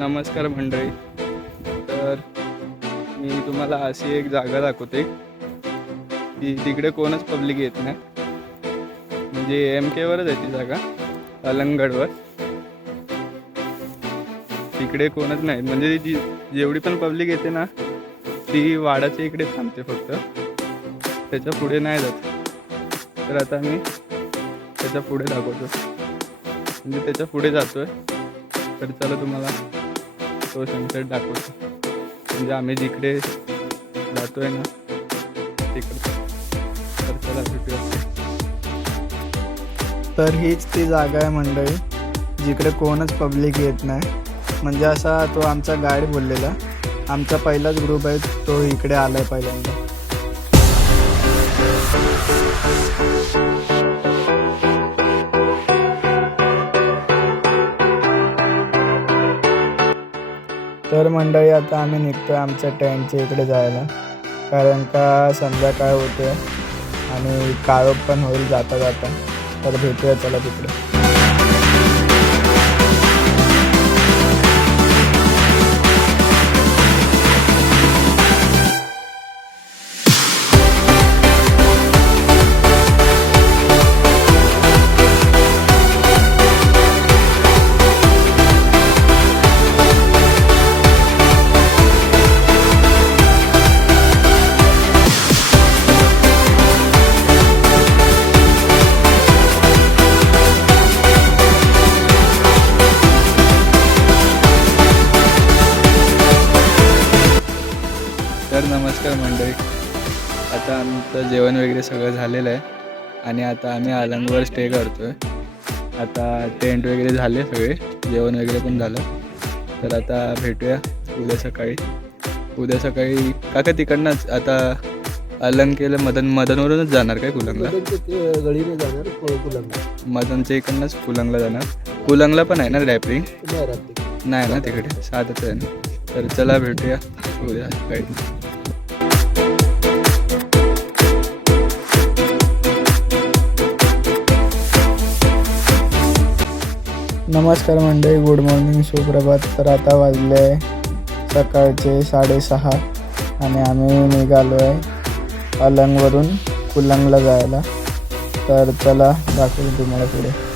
नमस्कार मंडळी. तर मी तुम्हाला अशी एक जागा दाखवते की तिकडे कोणच पब्लिक येत नाही. म्हणजे एम केवरच आहे ती जागा अलंगडवर तिकडे कोणच नाही. म्हणजे जी जेवढी पण पब्लिक येते ना ती वाडाच्या इकडे थांबते फक्त. त्याच्या पुढे नाही जात. तर आता मी त्याच्या पुढे दाखवतो. म्हणजे त्याच्या पुढे जातोय. तर चला तुम्हाला तो सनसेट दाखवतो. म्हणजे आम्ही जिकडे जातोय ना तिकडे. तर चला भेटूया. तर हीच ती जागा आहे मंडळी जिकडे कोणच पब्लिक येत नाही. म्हणजे असा तो आमचा गाईड बोललेला. आमचा पहिलाच ग्रुप आहे तो इकडे आलाय पहिल्यांदा. तर मंडळी आता आम्ही निघतो आहे आमच्या टेंटच्या इकडे जायला. कारण का संध्याकाळ होते आणि काळोख पण होईल जाता जाता. तर भेटूया चला तिकडे. नमस्कार मंडळी. आता आमचं जेवण वगैरे सगळं झालेलं आहे. आणि आता आम्ही अलंगवर स्टे करतोय. आता टेंट वगैरे झाले सगळे. जेवण वगैरे पण झालं. तर आता भेटूया उद्या सकाळी. उद्या सकाळी काका तिकडनंच आता अलंग केलं मदन मदनवरूनच जाणार काय कुलंगला? गडीने जाणार कुलंगा मदनच्या इकडनंच कुलंगला जाणार. कुलंगला पण आहे ना रॅपरिंग? नाही ना तिकडे. साधच आहे ना. तर चला भेटूया उद्या सकाळी. नमस्कार मंडळी गुड मॉर्निंग सुप्रभात. तर आता वाजले आहे सकाळचे साडेसहा आणि आम्ही निघालो आहे अलंगवरून कुलंगला जायला. तर चला दाखवतो तुम्हाला पुढे.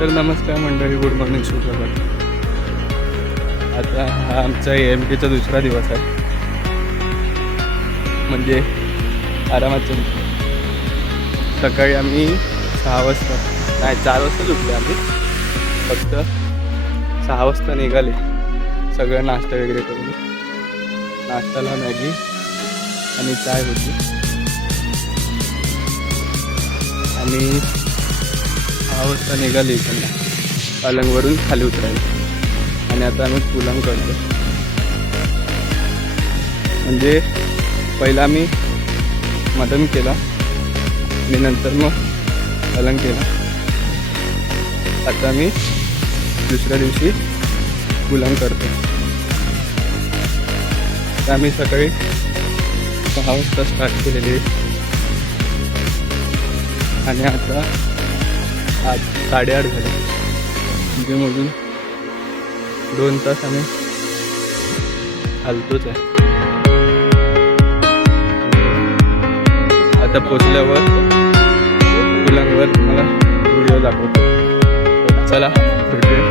तर नमस्कार मंडळी गुड मॉर्निंग सुप्रभात आता हा आमचा एम टीचा दुसरा दिवस आहे. म्हणजे आरामात सकाळी आम्ही सहा वाजता नाही चार वाजता उठले आम्ही. फक्त सहा वाजता निघाले. सगळं नाश्ता वगैरे करून. नाश्त्याला मॅगी आणि चाय होती. आणि अवस्था वाजता निघाली इकडनं पलंगवरून खाली उतरायला आणि आता आम्ही पुलंग करतो म्हणजे पहिला आम्ही मदन केला. आणि नंतर मग पलंग केला. आता मी दुसऱ्या दिवशी पुलंग करतो तर आम्ही सकाळी सहा वाजता स्टार्ट केलेली आणि आता आज साडेआठ झाले. म्हणजे मधून दोन तास आम्ही हलतोच आहे. आता पोचल्यावर पुलांवर मला व्हिडिओ दाखवतो. चला भेटूया.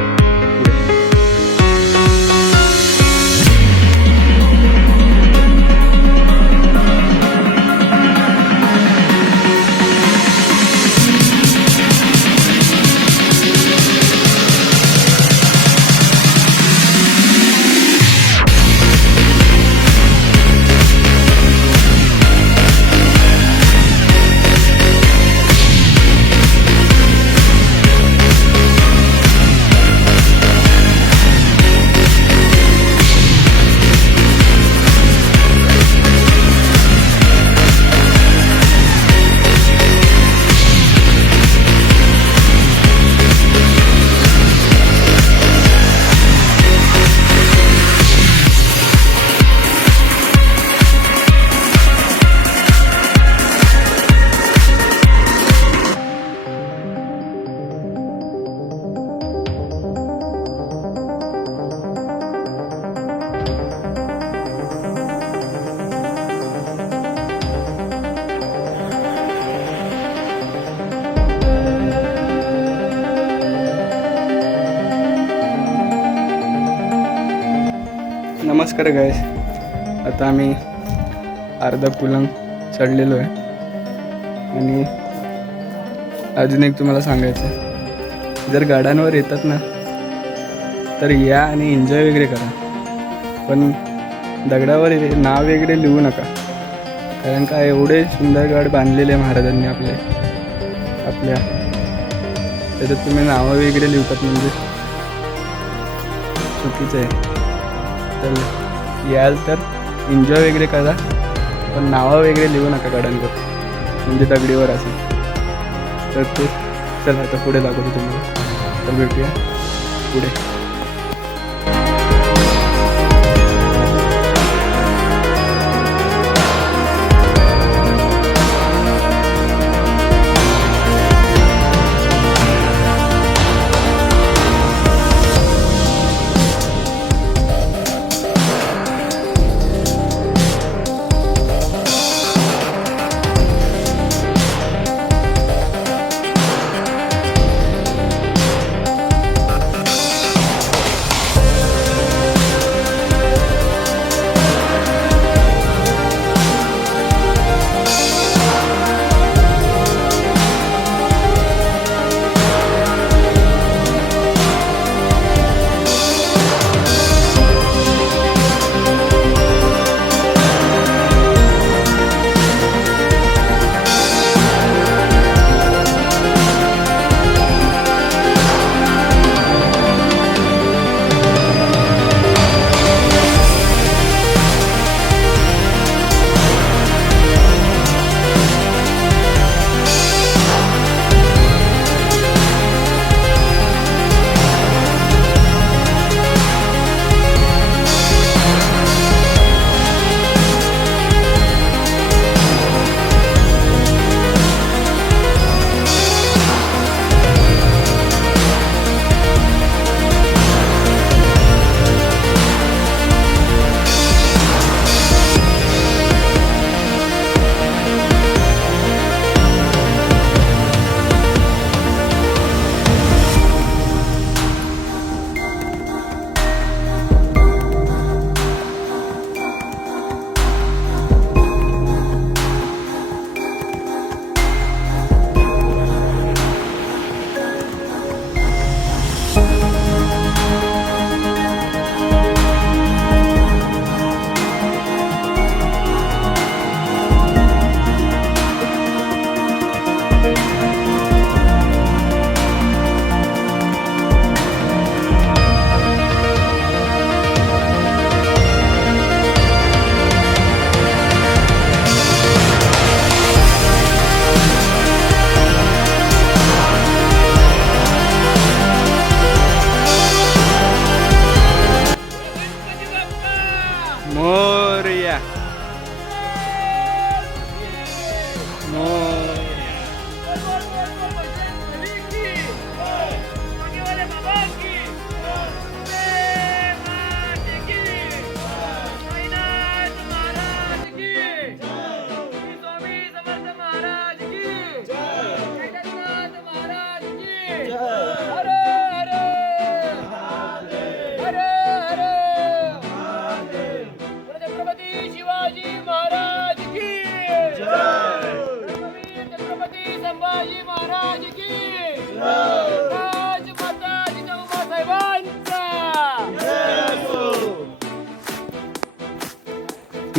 नमस्कार गायस आता आम्ही अर्धा पुलंग चढलेलो आहे. आणि अजून एक तुम्हाला सांगायचं जर गाड्यांवर येतात ना तर या आणि एन्जॉय वगैरे करा. पण दगडावर नाव वगैरे लिहू नका. कारण का एवढे सुंदर गड बांधलेले आहे महाराजांनी आपले आपल्या. त्याच्यात तुम्ही नावं वगैरे लिहतात म्हणजे चुकीचं आहे. तर याल तर एन्जॉय वगैरे करा पण नावं वगैरे लिहू नका गडांवर म्हणजे दगडीवर असेल तर ते चला आता पुढे दाखवतो तुम्हाला. तर भेटूया पुढे.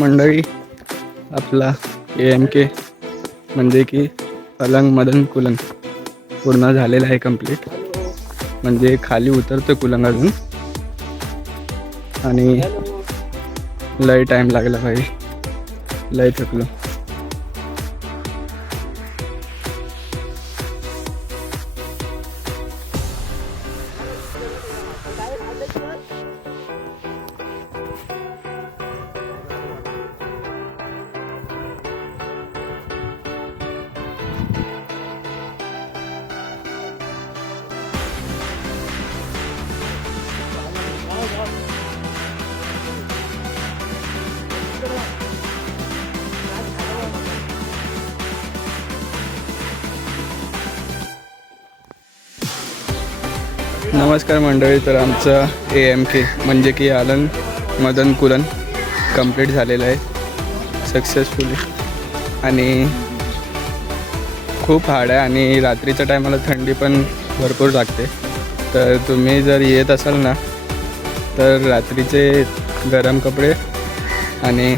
मंडळी आपला ए एम के म्हणजे की अलंग मदन कुलंग. पूर्ण झालेला आहे कंप्लीट म्हणजे खाली उतरतं कुलंग अजून. आणि लय टाईम लागला भाई. लय थकलो. नमस्कार मंडळी तर आमचं ए एम के म्हणजे की आलन मदन कुलन कंप्लीट झालेलं आहे. सक्सेसफुली आणि खूप हार्ड आहे आणि रात्रीच्या टायमाला थंडी पण भरपूर लागते. तर तुम्ही जर येत असाल ना तर रात्रीचे गरम कपडे आणि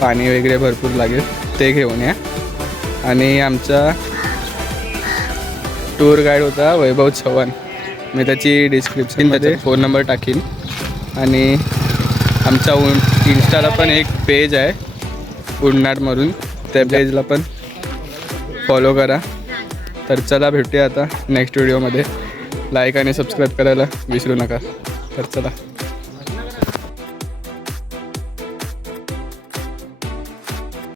पाणी वगैरे भरपूर लागेल ते घेऊन या. आणि आमचा टूर गाईड होता वैभव चव्हाण. मी त्याची डिस्क्रिप्शनमध्ये फोन नंबर टाकीन. आणि आमच्या उन इन्स्टाला पण एक पेज आहे उडनाटमधून त्या पेजला पण फॉलो करा. तर चला भेटूया आता नेक्स्ट व्हिडिओमध्ये लाईक आणि सबस्क्राईब करायला विसरू नका. तर चला.